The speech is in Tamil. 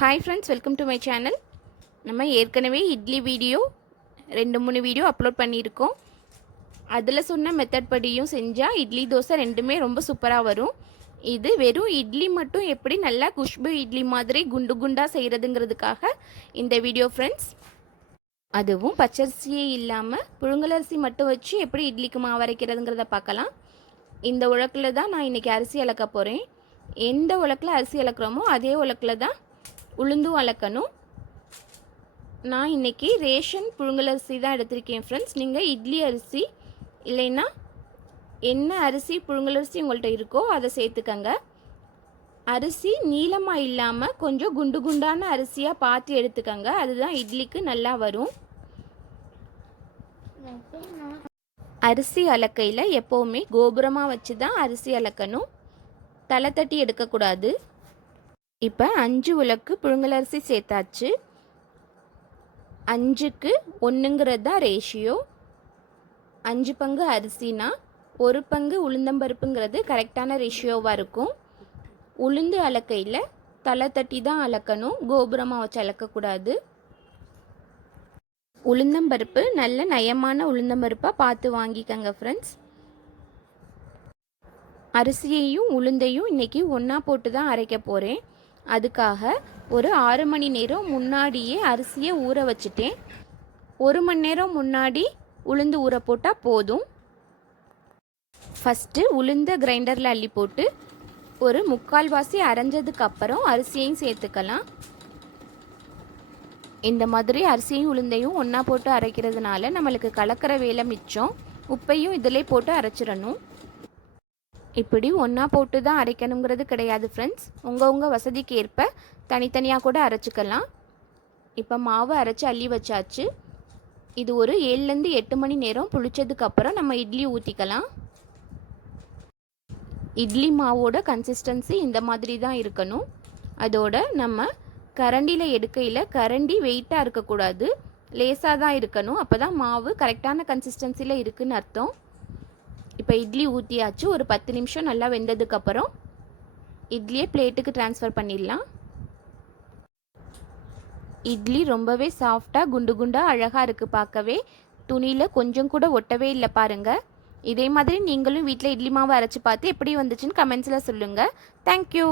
Hi friends, welcome to my channel. நம்ம ஏற்கனவே இட்லி வீடியோ 2-3 வீடியோ அப்லோட் பண்ணியிருக்கோம். அதில் சொன்ன மெத்தட் படியும் செஞ்சால் இட்லி தோசை ரெண்டுமே ரொம்ப சூப்பராக வரும். இது வெறும் இட்லி மட்டும் எப்படி நல்லா குஷ்பு இட்லி மாதிரி குண்டு குண்டாக செய்கிறதுங்கிறதுக்காக இந்த வீடியோ ஃப்ரெண்ட்ஸ். அதுவும் பச்சரிசியே இல்லாமல் புழுங்கலரிசி மட்டும் வச்சு எப்படி இட்லிக்கு மாவு அரைக்கிறதுங்கிறத பார்க்கலாம். இந்த உலக்கில் தான் நான் இன்றைக்கி அரிசி அளக்க போகிறேன். எந்த உலக்கில் அரிசி அளக்குறோமோ அதே உலக்கில் தான் உளுந்தும் அளக்கணும். நான் இன்றைக்கி ரேஷன் புழுங்கலரிசி தான் எடுத்திருக்கேன் ஃப்ரெண்ட்ஸ். நீங்கள் இட்லி அரிசி இல்லைன்னா என்ன அரிசி புழுங்கலரிசி உங்கள்கிட்ட இருக்கோ அதை சேர்த்துக்கங்க. அரிசி நீளமாக இல்லாமல் கொஞ்சம் குண்டு குண்டான அரிசியாக பார்த்து எடுத்துக்கங்க. அதுதான் இட்லிக்கு நல்லா வரும். அரிசி அளக்கையில் எப்போவுமே கோபுரமாக வச்சு தான் அரிசி அளக்கணும். தலை தட்டி எடுக்கக்கூடாது. இப்போ 5 உலக்கு புழுங்கலரிசி சேர்த்தாச்சு. 5க்கு 1ங்கிறது தான் ரேஷியோ. 5 பங்கு அரிசினா 1 பங்கு உளுந்தம்பருப்புங்கிறது கரெக்டான ரேஷியோவாக இருக்கும். உளுந்து அளக்கையில் தலை தட்டி தான் அளக்கணும், கோபுரமாக வச்சு அளக்கக்கூடாது. உளுந்தம்பருப்பு நல்ல நயமான உளுந்தம்பருப்பாக பார்த்து வாங்கிக்கங்க ஃப்ரெண்ட்ஸ். அரிசியையும் உளுந்தையும் இன்றைக்கி ஒன்றா போட்டு தான் அரைக்க போகிறேன். அதுக்காக ஒரு 6 மணி நேரம் முன்னாடியே அரிசியை ஊற வச்சுட்டேன். 1 மணி நேரம் முன்னாடி உளுந்து ஊற போட்டால் போதும். ஃபஸ்ட்டு உளுந்த கிரைண்டரில் அள்ளி போட்டு ஒரு 3/4 வாசி அரைஞ்சதுக்கு அப்புறம் அரிசியையும் சேர்த்துக்கலாம். இந்த மாதிரி அரிசியும் உளுந்தையும் ஒன்றா போட்டு அரைக்கிறதுனால நம்மளுக்கு கலக்கிற வேலை மிச்சம். உப்பையும் இதிலே போட்டு அரைச்சிடணும். இப்படி ஒன்றா போட்டு தான் அரைக்கணுங்கிறது கிடையாது ஃப்ரெண்ட்ஸ். உங்கள் வசதிக்கு ஏற்ப தனித்தனியாக கூட அரைச்சிக்கலாம். இப்போ மாவு அரைச்சி அள்ளி வச்சாச்சு. இது ஒரு 7லேருந்து 8 மணி நேரம் புளிச்சதுக்கப்புறம் நம்ம இட்லி ஊற்றிக்கலாம். இட்லி மாவோட கன்சிஸ்டன்சி இந்த மாதிரி தான் இருக்கணும். அதோட நம்ம கரண்டியில் எடுக்கையில் கரண்டி வெயிட்டாக இருக்கக்கூடாது, லேசாக தான் இருக்கணும். அப்போ தான் மாவு கரெக்டான கன்சிஸ்டன்சியில் இருக்குதுன்னு அர்த்தம். இப்போ இட்லி ஊற்றியாச்சு. ஒரு 10 நிமிஷம் நல்லா வெந்ததுக்கப்புறம் இட்லியை பிளேட்டுக்கு ட்ரான்ஸ்ஃபர் பண்ணிடலாம். இட்லி ரொம்பவே சாஃப்டாக குண்டு குண்டாக அழகாக இருக்குது பார்க்கவே. துணியில் கொஞ்சம் கூட ஒட்டவே இல்லை பாருங்கள். இதே மாதிரி நீங்களும் வீட்டில் இட்லி மாவு அரைச்சி பார்த்து எப்படி வந்துச்சுன்னு கமெண்ட்ஸில் சொல்லுங்கள். தேங்க்யூ.